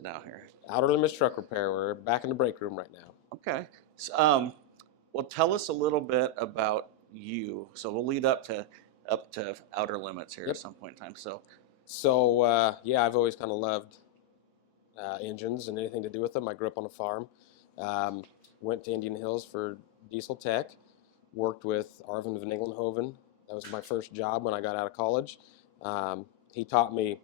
sitting out here? Outer Limits Truck Repair. We're back in the break room right now. Okay. So, well, tell us a little bit about you. So we'll lead up to Outer Limits here Yep. at some point in time. So, Yeah, I've always kind of loved engines and anything to do with them. I grew up on a farm. Went to Indian Hills for diesel tech. Worked with Arvin van Englenhoven. That was my first job when I got out of college. He taught me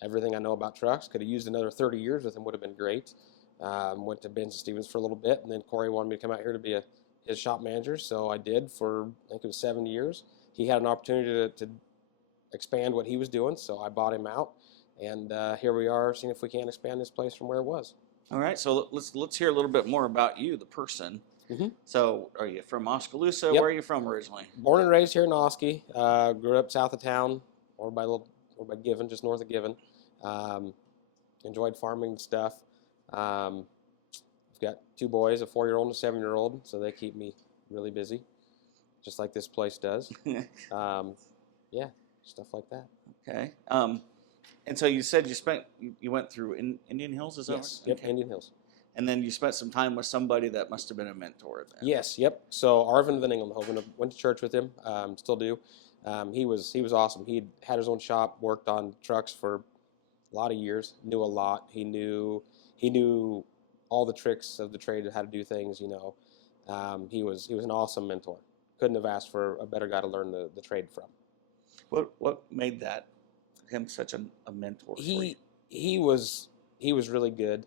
everything I know about trucks. Could have used another 30 years with him, would have been great. Went to Benz Stevens for a little bit, and then Corey wanted me to come out here to be his shop manager, so I did for, I think it was 7 years. He had an opportunity to expand what he was doing, so I bought him out, and here we are, seeing if we can expand this place from where it was. all right. So let's hear a little bit more about you, the person. Mm-hmm. So, are you from Oskaloosa? Yep. Where are you from originally? Born and raised here in Oski. Grew up south of town, over by Given, just north of Given. Enjoyed farming and stuff. I've got 2 boys, a 4-year-old and a 7-year-old, so they keep me really busy, just like this place does. Yeah, stuff like that. Okay. And so you said you went through Indian Hills, is that Yes, right? yep, Okay. Indian Hills. And then you spent some time with somebody that must have been a mentor then. Yes, yep. So Arvin van Englenhoven, went to church with him, still do. He was awesome. He had his own shop, worked on trucks for a lot of years, knew a lot. He knew all the tricks of the trade, how to do things. He was an awesome mentor. Couldn't have asked for a better guy to learn the trade from. What made him such a mentor for you? He was really good.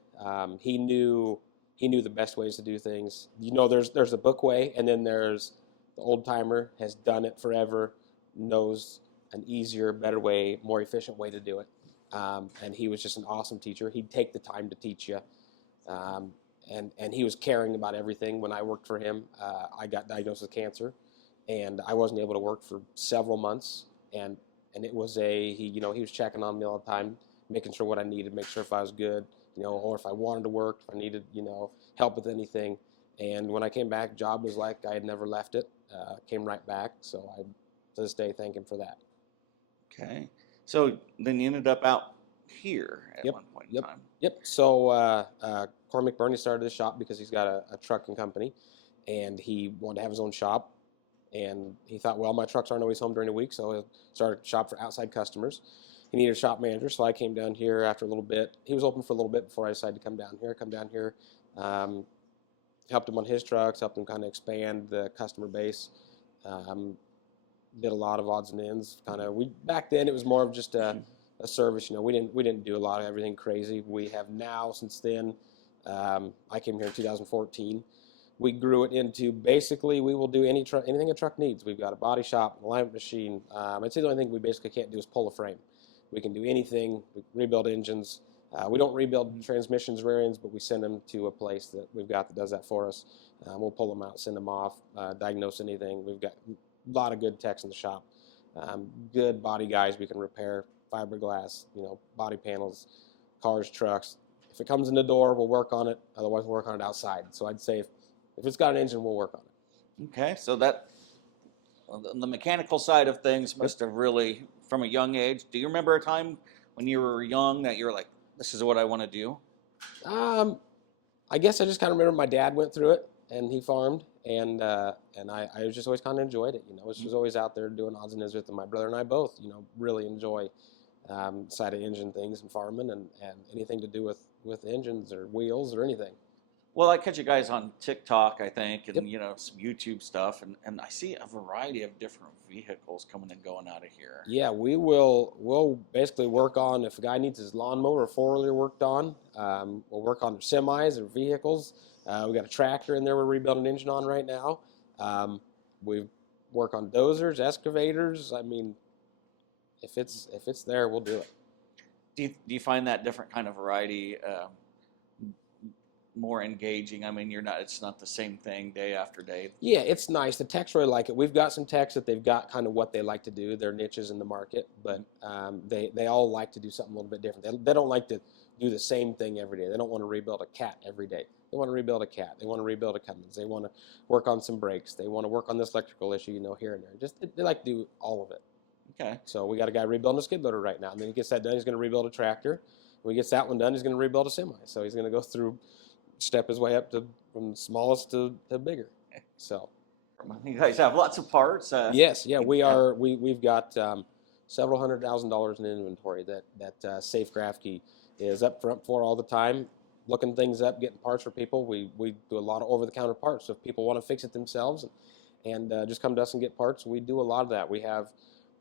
He knew the best ways to do things. There's a book way, and then there's the old timer has done it forever, knows an easier, better way, more efficient way to do it. And he was just an awesome teacher. He'd take the time to teach you, and he was caring about everything. When I worked for him, I got diagnosed with cancer, and I wasn't able to work for several months. And it was he was checking on me all the time, making sure what I needed, make sure if I was good, or if I wanted to work, if I needed, help with anything. And when I came back, job was like I had never left it. Came right back, so I, to this day, thank him for that. Okay. So then you ended up out here at one point in time. Yep. So Corey McBurney started the shop because he's got a trucking company, and he wanted to have his own shop. And he thought, well, my trucks aren't always home during the week, so he'll start a shop for outside customers. He needed a shop manager, so I came down here after a little bit. He was open for a little bit before I decided to come down here. Helped him on his trucks, helped him kind of expand the customer base. Did a lot of odds and ends. Back then it was more of just a service. We didn't do a lot of everything crazy. We have now, since then. I came here in 2014. We grew it into basically we will do anything a truck needs. We've got a body shop, an alignment machine. I'd say the only thing we basically can't do is pull a frame. We can do anything. We rebuild engines. We don't rebuild transmissions, rear ends, but we send them to a place that we've got that does that for us. We'll pull them out, send them off, diagnose anything. We've got a lot of good techs in the shop. Good body guys we can repair, fiberglass, body panels, cars, trucks. If it comes in the door, we'll work on it. Otherwise, we'll work on it outside. So I'd say if it's got an engine, we'll work on it. Okay, so the mechanical side of things must have really, from a young age. Do you remember a time when you were young that you were like, this is what I want to do? I guess I just kind of remember my dad went through it, and he farmed, and I just always kind of enjoyed it. Was always out there doing odds and ends with him. My brother and I both, really enjoy side of engine things and farming and anything to do with engines or wheels or anything. Well, I catch you guys on TikTok, I think, and Yep. Some YouTube stuff, and I see a variety of different vehicles coming and going out of here. Yeah, we'll basically work on, if a guy needs his lawnmower or 4-wheeler worked on, we'll work on their semis or vehicles. We got a tractor in there we're rebuilding an engine on right now. We work on dozers, excavators. I mean, if it's there, we'll do it. Do you find that different kind of variety more engaging? I mean, it's not the same thing day after day. Yeah, it's nice. The techs really like it. We've got some techs that they've got kind of what they like to do, their niches in the market, but they all like to do something a little bit different. They don't like to do the same thing every day. They don't want to rebuild a cat every day. They want to rebuild a cat. They want to rebuild a Cummins. They want to work on some brakes. They want to work on this electrical issue, here and there. Just they like to do all of it. Okay. So we got a guy rebuilding a skid loader right now, and then he gets that done. He's going to rebuild a tractor. When he gets that one done, he's going to rebuild a semi. So he's going to go through, step his way up to from smallest to bigger. So You guys have lots of parts. yes, yeah, we are. We've got several $100,000 in inventory that Safe Grafkey is up front for all the time, looking things up, getting parts for people. We do a lot of over-the-counter parts. So if people want to fix it themselves and just come to us and get parts, we do a lot of that. We have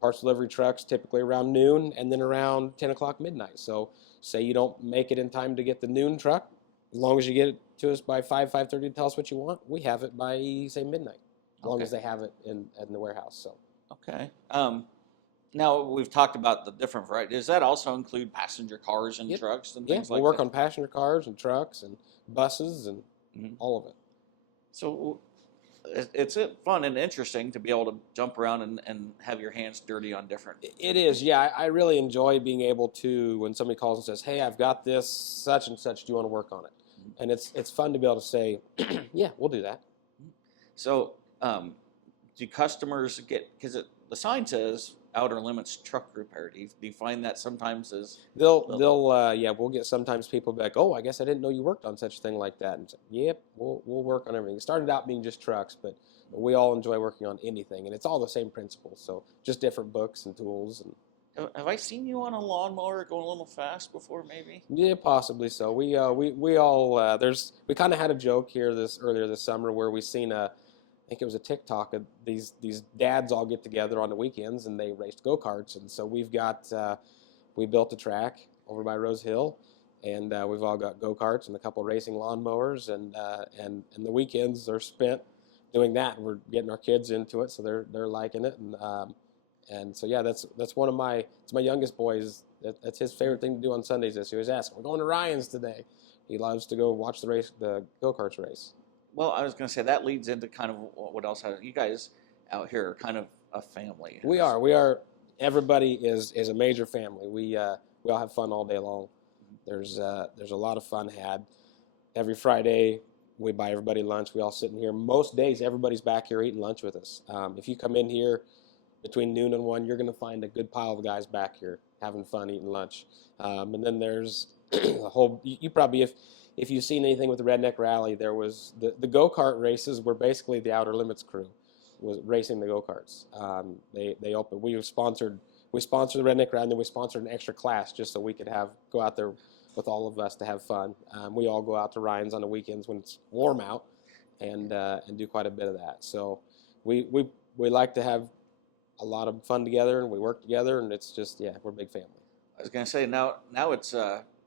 parts delivery trucks typically around noon and then around 10 o'clock midnight. So say you don't make it in time to get the noon truck, as long as you get it to us by 5:30 to tell us what you want, we have it by, say, midnight, as long as they have it in the warehouse. So Okay. Now we've talked about the different varieties. Does that also include passenger cars and Yep. trucks and Yeah, things we'll like work that? on passenger cars and trucks and buses and Mhm. all of it. So it's fun and interesting to be able to jump around and have your hands dirty on different. It is, yeah. I really enjoy being able to, when somebody calls and says, "Hey, I've got this such and such. Do you want to work on it?" And it's fun to be able to say, "Yeah, we'll do that." So do customers get, because the sign says outer limits truck repair? Do you find that sometimes is Yeah, we'll get sometimes people be like, "Oh, I guess I didn't know you worked on such a thing like that." And say, "Yep, we'll work on everything." It started out being just trucks, but we all enjoy working on anything, and it's all the same principles. So just different books and tools and. have I seen you on a lawnmower going a little fast before? Maybe. Yeah, possibly so. We all we kind of had a joke here earlier this summer where we seen I think it was a TikTok of these dads all get together on the weekends and they raced go-karts, and so we built a track over by Rose Hill, and we've all got go-karts and a couple racing lawnmowers, and the weekends are spent doing that. And we're getting our kids into it, so they're liking it, and so yeah, that's one of it's my youngest boy's. That's his favorite thing to do on Sundays. He always asks, "We're going to Ryan's today." He loves to go watch the go-karts race. Well, I was going to say that leads into kind of what else. You guys out here are kind of a family. We are. Everybody is a major family. We all have fun all day long. There's a lot of fun had. Every Friday, we buy everybody lunch. We all sit in here. Most days, everybody's back here eating lunch with us. If you come in here between noon and 1, you're going to find a good pile of guys back here having fun eating lunch. And then there's a whole. You probably if you've seen anything with the Redneck Rally, there was the go-kart races were basically the Outer Limits crew was racing the go-karts. We sponsored the Redneck Rally, and then we sponsored an extra class just so we could go out there with all of us to have fun. We all go out to Ryan's on the weekends when it's warm out and do quite a bit of that. So we like to have a lot of fun together, and we work together, and it's just, yeah, we're a big family. I was going to say now it's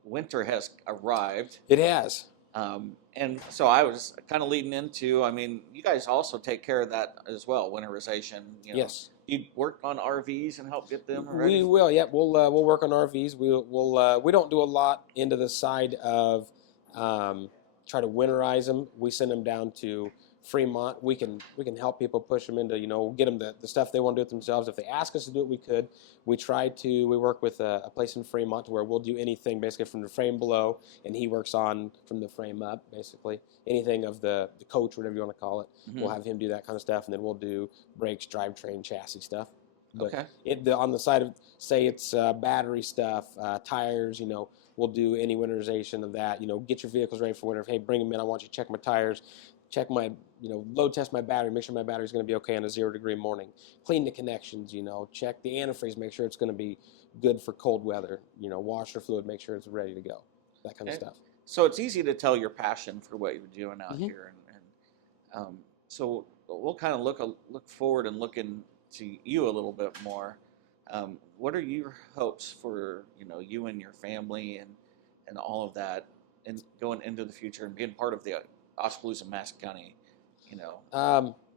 winter has arrived. It has. And so I was kind of leading into, I mean, you guys also take care of that as well, winterization. Yes. You work on RVs and help get them ready? We will, yeah. We'll work on RVs. We don't do a lot into the side of try to winterize them. We send them down to Fremont. We can help people push them into, get them the stuff they want to do it themselves. If they ask us to do it, we could. We work with a place in Fremont where we'll do anything basically from the frame below, and he works on from the frame up, basically. Anything of the coach, whatever you want to call it. Mm-hmm. We'll have him do that kind of stuff, and then we'll do brakes, drivetrain, chassis stuff. But okay. on the side of, say it's battery stuff, tires, we'll do any winterization of that. Get your vehicles ready for winter. Hey, bring them in. I want you to check my tires. Check my, load test my battery, make sure my battery's going to be okay on a 0-degree morning. Clean the connections, check the antifreeze, make sure it's going to be good for cold weather. Washer fluid, make sure it's ready to go. That kind of stuff. So it's easy to tell your passion for what you're doing out Mm-hmm. here, and so we'll kind of look forward and look into you a little bit more. What are your hopes for you and your family and all of that, and going into the future and being part of the Oskaloosa, Massac County,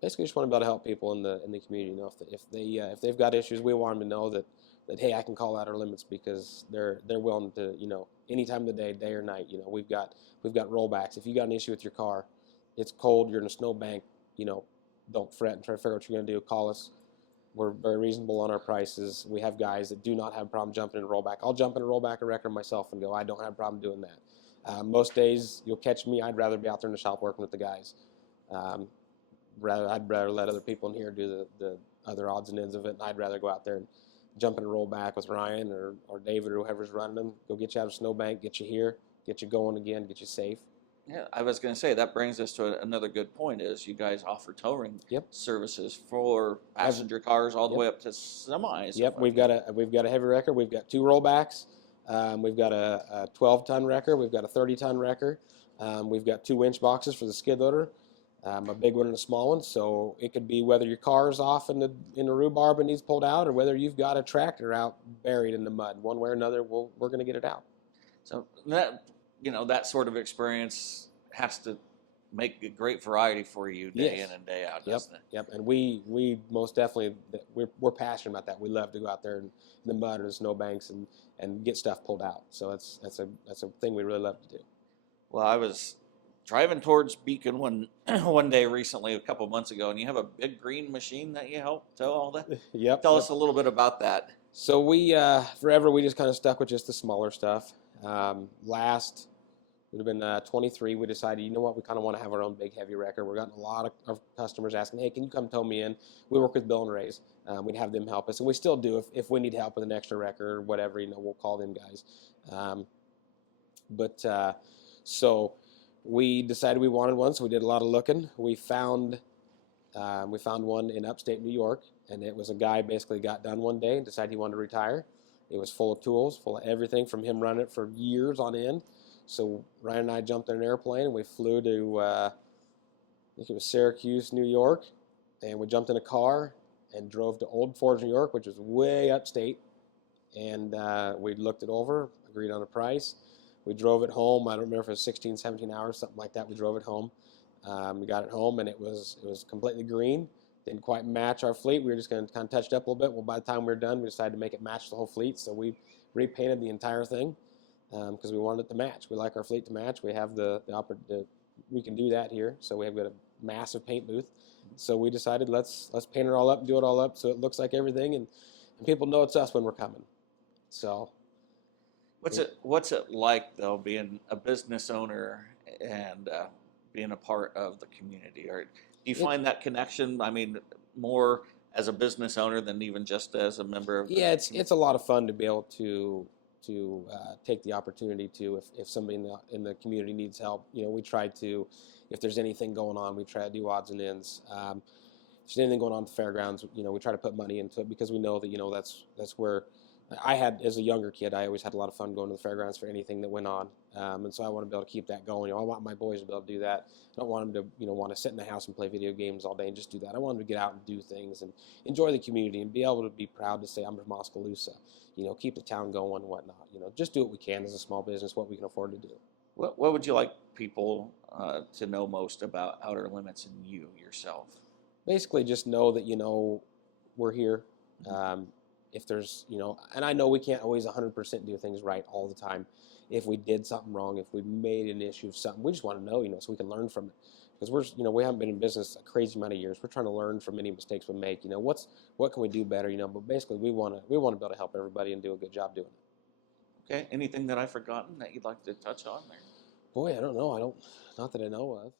Basically, just want to be able to help people in the community. If they've got issues, we want them to know that hey, I can call Outer Limits because they're willing to any time of the day or night. We've got rollbacks. If you got an issue with your car, it's cold, you're in a snowbank, don't fret and try to figure out what you're going to do. Call us. We're very reasonable on our prices. We have guys that do not have a problem jumping in a rollback. I'll jump in a rollback or wrecker myself and go, I don't have a problem doing that. Most days you'll catch me. I'd rather be out there in the shop working with the guys. I'd rather let other people in here do the other odds and ends of it, and I'd rather go out there and jump in a rollback with Ryan or David or whoever's running them. Go get you out of snowbank, get you here, get you going again, get you safe. Yeah, I was going to say that brings us to another good point is you guys offer towing Yep. services for passenger cars all the Yep. way up to semis. Yep, we've got a heavy wrecker. We've got 2 rollbacks. We've got a 12-ton wrecker. We've got a 30-ton wrecker. We've got 2 winch boxes for the skid loader, a big one and a small one. So it could be whether your car's off in the rhubarb and needs pulled out, or whether you've got a tractor out buried in the mud. One way or another, we're going to get it out. So that that sort of experience has to make a great variety for you day Yes. in and day out, Yep, doesn't it? yep. And we most definitely we're passionate about that. We love to go out there in the mud or the snowbanks and get stuff pulled out. So that's a thing we really love to do. Well, I was driving towards Beacon one day recently, a couple months ago, and you have a big green machine that you help tow all that. Yep. Tell us a little bit about that. So we forever we just kind of stuck with just the smaller stuff. Last it would have been 23. We decided, you know what, we kind of want to have our own big heavy wrecker. We're getting a lot of customers asking, hey, can you come tow me in? We work with Bill and Ray's. We'd have them help us, and we still do if we need help with an extra wrecker or whatever. We'll call them guys. So we decided we wanted one, so we did a lot of looking. We found one in upstate New York, and it was a guy basically got done one day and decided he wanted to retire. It was full of tools, full of everything from him running it for years on end. So Ryan and I jumped in an airplane and we flew to, I think it was Syracuse, New York, and we jumped in a car and drove to Old Forge, New York, which is way upstate. And we looked it over, agreed on a price. We drove it home. I don't remember if it was 16, 17 hours, something like that. We drove it home. We got it home, and it was completely green. Didn't quite match our fleet. We were just going to kind of touch it up a little bit. Well, by the time we were done, we decided to make it match the whole fleet. So we repainted the entire thing because we wanted it to match. We like our fleet to match. We have we can do that here. So we have got a massive paint booth. So we decided let's paint it all up and do it all up so it looks like everything, and people know it's us when we're coming. So What's it like though, being a business owner and being a part of the community? Or do you find that connection? I mean, more as a business owner than even just as a member of. Yeah, it's a lot of fun to be able to take the opportunity to if somebody in the community needs help. We try to, if there's anything going on, we try to do odds and ends. If there's anything going on at the fairgrounds, we try to put money into it because we know that that's where. I had, as a younger kid, I always had a lot of fun going to the fairgrounds for anything that went on, and so I want to be able to keep that going. I want my boys to be able to do that. I don't want them to, want to sit in the house and play video games all day and just do that. I want them to get out and do things and enjoy the community and be able to be proud to say, I'm from Oskaloosa. Keep the town going and whatnot. Just do what we can as a small business, what we can afford to do. What would you like people to know most about Outer Limits and you yourself? Basically, just know that we're here. If there's, and I know we can't always 100% do things right all the time. If we did something wrong, if we made an issue of something, we just want to know, so we can learn from it. Because we haven't been in business a crazy amount of years. We're trying to learn from any mistakes we make. What can we do better? But basically, we want to be able to help everybody and do a good job doing it. Okay. Anything that I've forgotten that you'd like to touch on there? Boy, I don't know. Not that I know of.